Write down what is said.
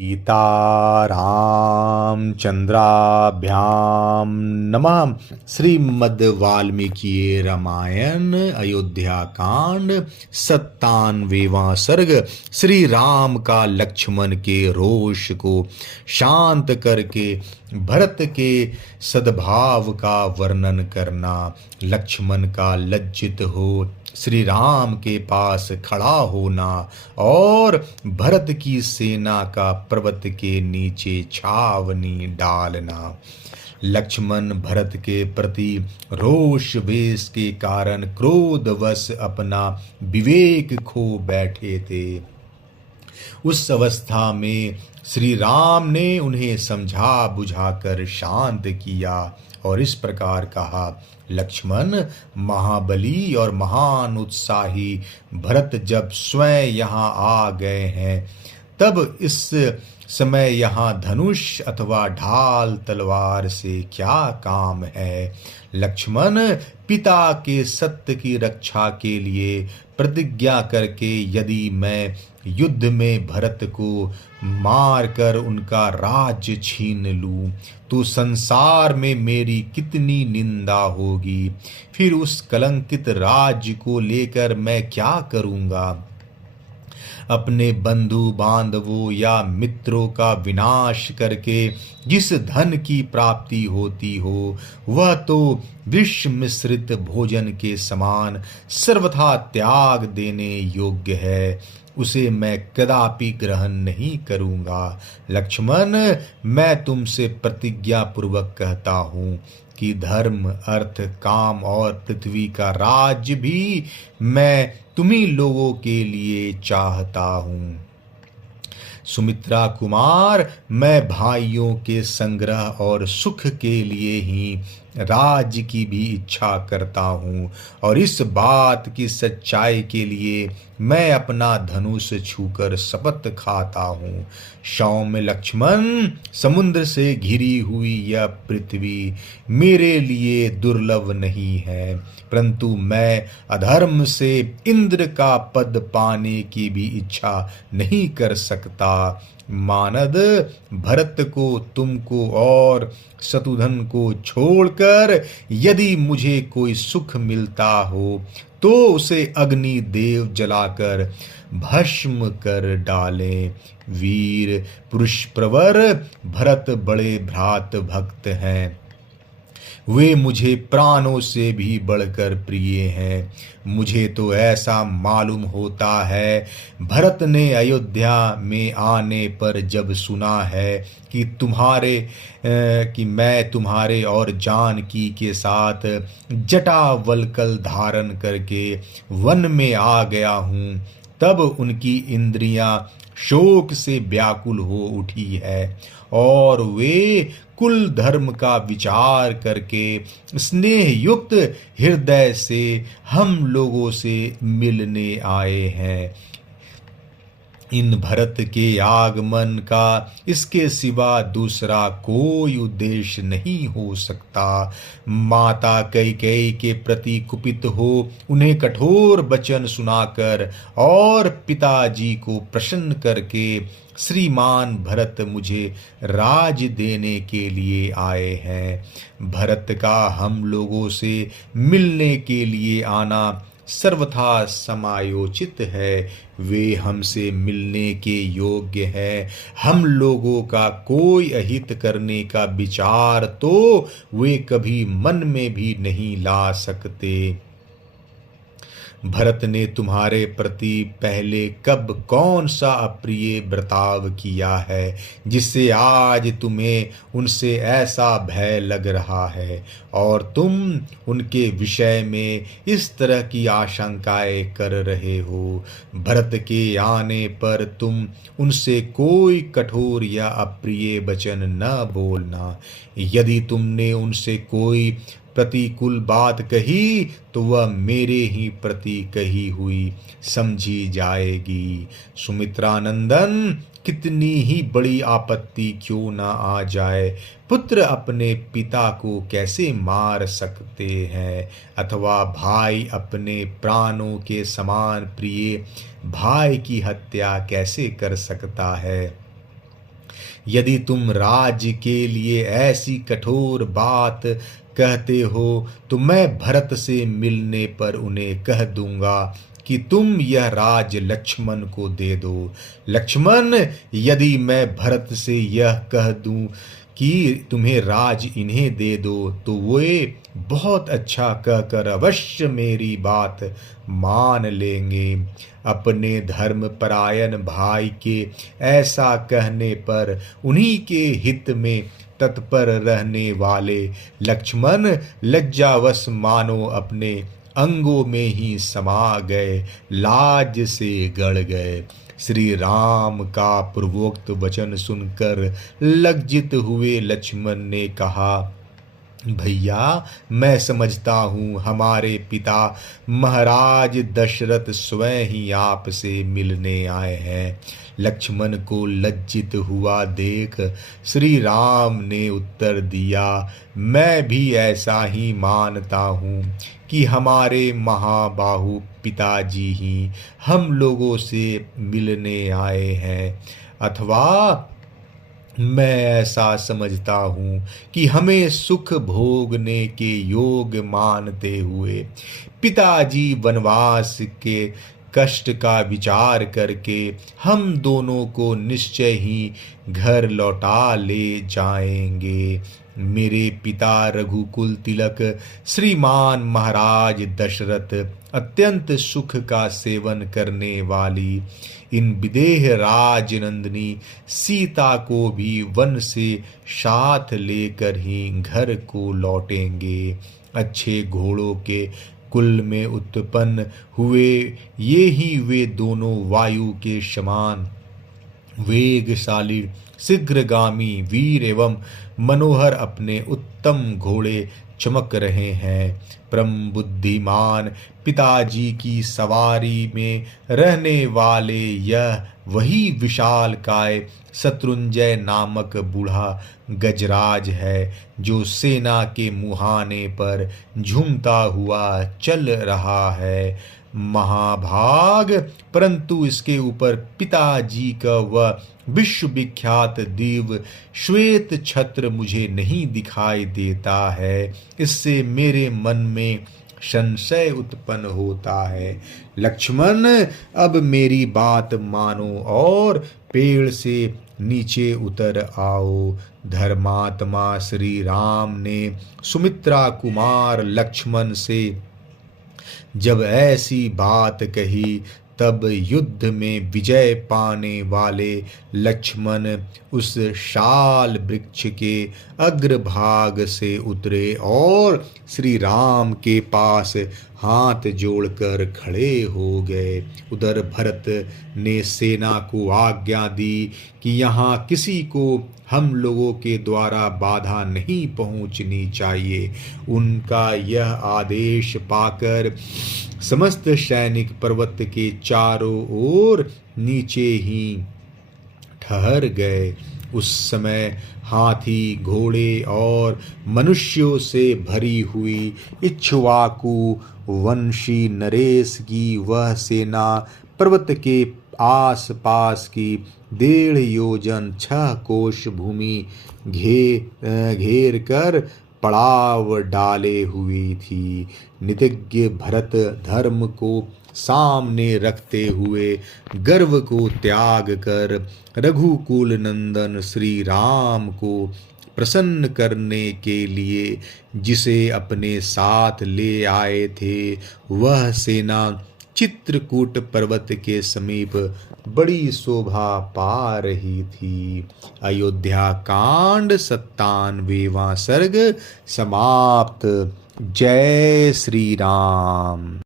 सीतारामचंद्राभ्यां नमः। श्रीमद् वाल्मीकि रामायण अयोध्या कांड 97वां सर्ग। श्री राम का लक्ष्मण के रोष को शांत करके भरत के सद्भाव का वर्णन करना। लक्ष्मण का लज्जित हो श्री राम के पास खड़ा होना और भरत की सेना का पर्वत के नीचे छावनी डालना। लक्ष्मण भरत के प्रति रोष वेश के कारण क्रोधवश अपना विवेक खो बैठे थे। उस अवस्था में श्री राम ने उन्हें समझा बुझाकर शांत किया और इस प्रकार कहा, लक्ष्मण, महाबली और महान उत्साही भरत जब स्वयं यहाँ आ गए हैं, तब इस समय यहाँ धनुष अथवा ढाल तलवार से क्या काम है। लक्ष्मण, पिता के सत्य की रक्षा के लिए प्रतिज्ञा करके यदि मैं युद्ध में भरत को मारकर उनका राज्य छीन लूं तो संसार में मेरी कितनी निंदा होगी। फिर उस कलंकित राज्य को लेकर मैं क्या करूंगा। अपने बंधु बांधवों या मित्रों का विनाश करके जिस धन की प्राप्ति होती हो वह तो विष मिश्रित भोजन के समान सर्वथा त्याग देने योग्य है, उसे मैं कदापि ग्रहण नहीं करूंगा। लक्ष्मण, मैं तुमसे प्रतिज्ञा पूर्वक कहता हूँ कि धर्म, अर्थ, काम और पृथ्वी का राज्य भी मैं तुम्ही लोगों के लिए चाहता हूँ। सुमित्रा कुमार, मैं भाइयों के संग्रह और सुख के लिए ही राज्य की भी इच्छा करता हूँ और इस बात की सच्चाई के लिए मैं अपना धनुष छूकर शपथ खाता हूँ। सौम्य लक्ष्मण, समुद्र से घिरी हुई यह पृथ्वी मेरे लिए दुर्लभ नहीं है, परंतु मैं अधर्म से इंद्र का पद पाने की भी इच्छा नहीं कर सकता। मानद, भरत को, तुमको और शत्रुघ्न को छोड़कर यदि मुझे कोई सुख मिलता हो तो उसे अग्नि देव जलाकर भस्म कर डालें। वीर पुरुष प्रवर भरत बड़े भ्रात भक्त हैं, वे मुझे प्राणों से भी बढ़कर प्रिय हैं। मुझे तो ऐसा मालूम होता है भरत ने अयोध्या में आने पर जब सुना है कि मैं तुम्हारे और जानकी के साथ जटावल्कल धारण करके वन में आ गया हूँ, तब उनकी इंद्रियां शोक से व्याकुल हो उठी है और वे कुल धर्म का विचार करके स्नेह युक्त हृदय से हम लोगों से मिलने आए हैं। इन भरत के आगमन का इसके सिवा दूसरा कोई उद्देश्य नहीं हो सकता। माता कैकेयी के प्रति कुपित हो उन्हें कठोर वचन सुनाकर और पिताजी को प्रसन्न करके श्रीमान भरत मुझे राज देने के लिए आए हैं। भरत का हम लोगों से मिलने के लिए आना सर्वथा समायोचित है। वे हमसे मिलने के योग्य हैं। हम लोगों का कोई अहित करने का विचार तो वे कभी मन में भी नहीं ला सकते। भरत ने तुम्हारे प्रति पहले कब कौन सा अप्रिय बर्ताव किया है जिससे आज तुम्हें उनसे ऐसा भय लग रहा है और तुम उनके विषय में इस तरह की आशंकाएं कर रहे हो। भरत के आने पर तुम उनसे कोई कठोर या अप्रिय वचन न बोलना। यदि तुमने उनसे कोई प्रतिकूल बात कही तो वह मेरे ही प्रति कही हुई समझी जाएगी। सुमित्रानंदन, कितनी ही बड़ी आपत्ति क्यों ना आ जाए, पुत्र अपने पिता को कैसे मार सकते हैं अथवा भाई अपने प्राणों के समान प्रिय भाई की हत्या कैसे कर सकता है। यदि तुम राज्य के लिए ऐसी कठोर बात कहते हो तो मैं भरत से मिलने पर उन्हें कह दूंगा कि तुम यह राज लक्ष्मण को दे दो। लक्ष्मण, यदि मैं भरत से यह कह दूं कि तुम्हें राज इन्हें दे दो तो वे बहुत अच्छा कहकर अवश्य मेरी बात मान लेंगे। अपने धर्मपरायण भाई के ऐसा कहने पर उन्हीं के हित में तत्पर रहने वाले लक्ष्मण लज्जावश मानो अपने अंगों में ही समा गए, लाज से गड़ गए। श्री राम का पूर्वोक्त वचन सुनकर लज्जित हुए लक्ष्मण ने कहा, भैया, मैं समझता हूँ हमारे पिता महाराज दशरथ स्वयं ही आपसे मिलने आए हैं। लक्ष्मण को लज्जित हुआ देख श्री राम ने उत्तर दिया, मैं भी ऐसा ही मानता हूँ कि हमारे महाबाहु पिताजी ही हम लोगों से मिलने आए हैं, अथवा मैं ऐसा समझता हूँ कि हमें सुख भोगने के योग मानते हुए पिताजी वनवास के कष्ट का विचार करके हम दोनों को निश्चय ही घर लौटा ले जाएंगे। मेरे पिता रघुकुल तिलक श्रीमान महाराज दशरथ अत्यंत सुख का सेवन करने वाली इन विदेह राजनंदिनी सीता को भी वन से साथ लेकर ही घर को लौटेंगे। अच्छे घोड़ों के कुल में उत्पन्न हुए ये ही वे दोनों वायु के समान वेगशाली शीघ्रगामी वीर एवं मनोहर अपने उत्तम घोड़े चमक रहे हैं। परम बुद्धिमान पिताजी की सवारी में रहने वाले यह वही विशाल काय शत्रुंजय नामक बूढ़ा गजराज है जो सेना के मुहाने पर झूमता हुआ चल रहा है। महाभाग, परंतु इसके ऊपर पिताजी का वह विश्व विख्यात दिव्य श्वेत छत्र मुझे नहीं दिखाई देता है। इससे मेरे मन में संशय उत्पन्न होता है। लक्ष्मण, अब मेरी बात मानो और पेड़ से नीचे उतर आओ। धर्मात्मा श्री राम ने सुमित्रा कुमार लक्ष्मण से जब ऐसी बात कही तब युद्ध में विजय पाने वाले लक्ष्मण उस शाल वृक्ष के अग्रभाग से उतरे और श्री राम के पास हाथ जोड़कर खड़े हो गए। उधर भरत ने सेना को आज्ञा दी कि यहाँ किसी को हम लोगों के द्वारा बाधा नहीं पहुंचनी चाहिए। उनका यह आदेश पाकर समस्त सैनिक पर्वत के चारों ओर नीचे ही ठहर गए। उस समय हाथी, घोड़े और मनुष्यों से भरी हुई इक्ष्वाकु वंशी नरेश की वह सेना पर्वत के आस पास की 1.5 योजन 6 कोश भूमि घेर कर पड़ाव डाले हुई थी। नितिज्ञ भरत धर्म को सामने रखते हुए गर्व को त्याग कर रघुकुल नंदन श्री राम को प्रसन्न करने के लिए जिसे अपने साथ ले आए थे, वह सेना चित्रकूट पर्वत के समीप बड़ी शोभा पा रही थी। अयोध्या कांड 97वां सर्ग समाप्त। जय श्री राम।